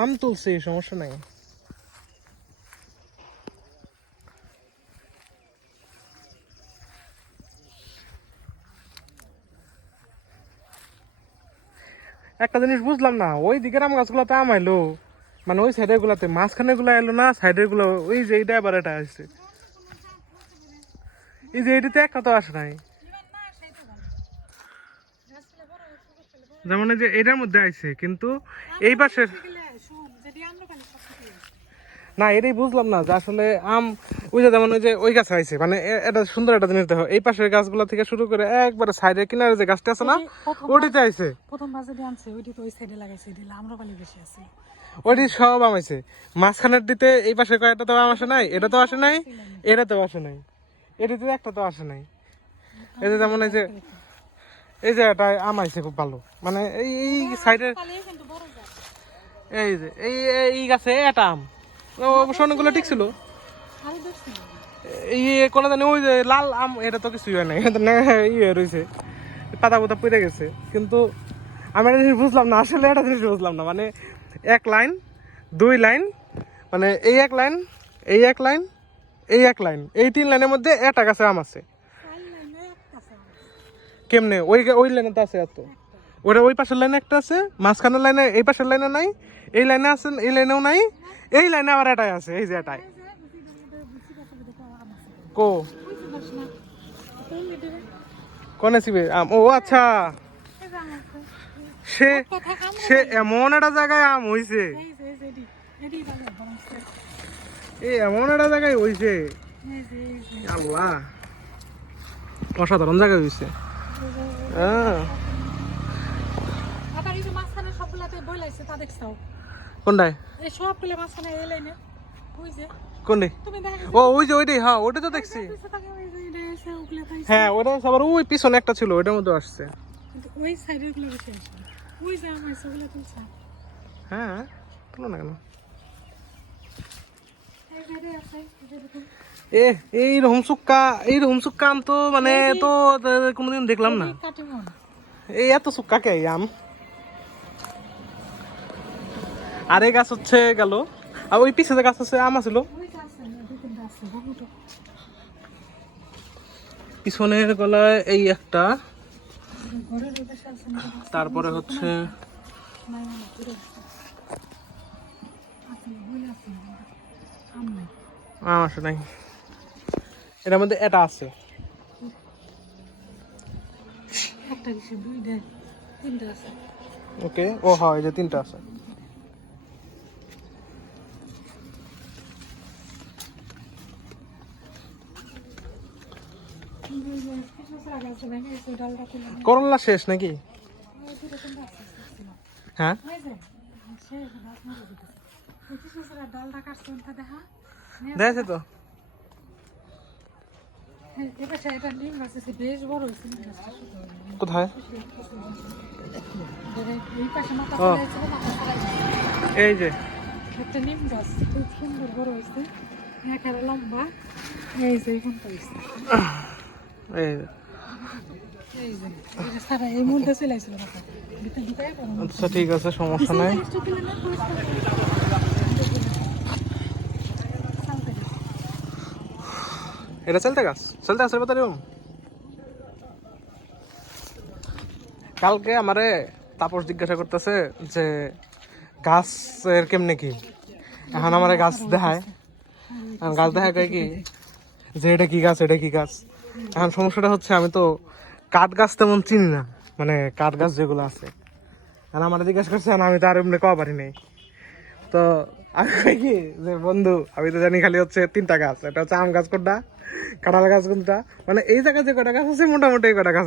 আম তুলছি, সমস্যা নাই। একটা জিনিস বুঝলাম না, ওই দিকের আম গাছগুলোতে আম আইলো, মানে ওই সাইডের গুলাতে, মাঝখানে গুলো এলো না, সাইডের গুলো ওই যে এইটা আবার এটা আসছে, এই যে এটাতে একটা তো আসে নাই। যেমন এই যে এটার মধ্যে আইছে, কিন্তু এই পাশের না, এটাই বুঝলাম না যে আসলে আম ওই যে যেমন ওই যে ওই গাছে আইছে, মানে এটা সুন্দর একটা জিনিস দেখো, এই পাশের গাছগুলো থেকে শুরু করে একবারে সাইডের কিনারে যে গাছটা আছে না, ওটিতে আইছে। প্রথম বাজে আনছে ওইটি তো ওই সাইডে লাগাইছে, এটি আম্রপালি বেশি আছে, ওইটি সব আম আইছে। মাঝখানের দিতে এই পাশে কয়েকটা তো আম আসে নাই, এটা তো আসে নাই, এটা তো আসে নাই, এটিতে একটা তো আসে নাই। এই যে যেমন এই যে এটা আম আইছে খুব ভালো, মানে এই সাইডের এই যে এই গাছে এটা আম অবশ্য অনেকগুলো ঠিক ছিল। এই কোনো জানি ওই যে লাল আম, এটা তো কিছুই হয় নাই, ইয়ে রয়েছে, পাতা পাতা পড়ে গেছে। কিন্তু আমি একটা জিনিস বুঝলাম না, আসলে একটা জিনিস বুঝলাম না, মানে এক লাইন, দুই লাইন, মানে এই এক লাইন, এই এক লাইন, এই এক লাইন, এই 3 লাইনের মধ্যে একটা গাছে আম আছে। কেমনে ওই ওই লাইনে তো আছে এত, ওটা ওই পাশের লাইনে একটা আছে, মাঝখানের লাইনে, এই পাশের লাইনে নাই, এই লাইনে আছে, এই লাইনেও নাই, এই লাইনে আবার এটাই আছে, এই যে এটাই। কো কোন আসিবে আম? ও আচ্ছা, সে সে এমন একটা জায়গায় আম হইছে, এমন একটা জায়গায় হইছে, আল্লাহ, অসাধারণ জায়গায় হইছে। কোনটায়? কোনটায়? ও ওই যে ওইটাই, হ্যাঁ ওইটা তো দেখছি। হ্যাঁ ওটা আবার ওই পিছনে একটা ছিল, ওইটার মধ্যে আসছে। হ্যাঁ তুলো না কেন? এইরকম সুক্কা আম তো মানে তো কোনোদিন দেখলাম না। এই এত সুক্কা কে আম? আর এই গাছ হচ্ছে গেল, আর ওই পিছে যে গাছ আছে আম আছিল, পিছনের গলায় এই একটা, তারপরে হচ্ছে আম আসে নাই, এটার মধ্যে এটা আছে। ওকে, ও হয় যে 3টা আছে। করলা শেষ নাকি? হ্যাঁ দেখছে তো, কোথায়? এই যে একটা নিম গাছ খুব সুন্দর বড় হয়েছে, একেবারে লম্বা, এই যে আচ্ছা ঠিক আছে, সমস্যা নাই। এটা চলতে গাছের কথা এরকম। কালকে আমারে তাপস জিজ্ঞাসা করতেছে যে গাছের কেমনে কি, এখন আমার গাছ দেখায়, কয় কি যে এটা কি গাছ, এটা কি গাছ। এখন সমস্যাটা হচ্ছে আমি তো কাঠ গাছ তেমন চিনি না, মানে কাঠ গাছ যেগুলো আছে, আর আমার জিজ্ঞাসা করছে, আমি তো আর এমনি কওয়া পারি নাই। তো আমি কই কি যে বন্ধু, আমি তো জানি খালি হচ্ছে 3টা গাছ, এটা হচ্ছে আম গাছ কোনটা, কাঁঠাল গাছ কোনটা, মানে এই জায়গায় যে কটা গাছ আছে মোটামুটি এই কটা গাছ।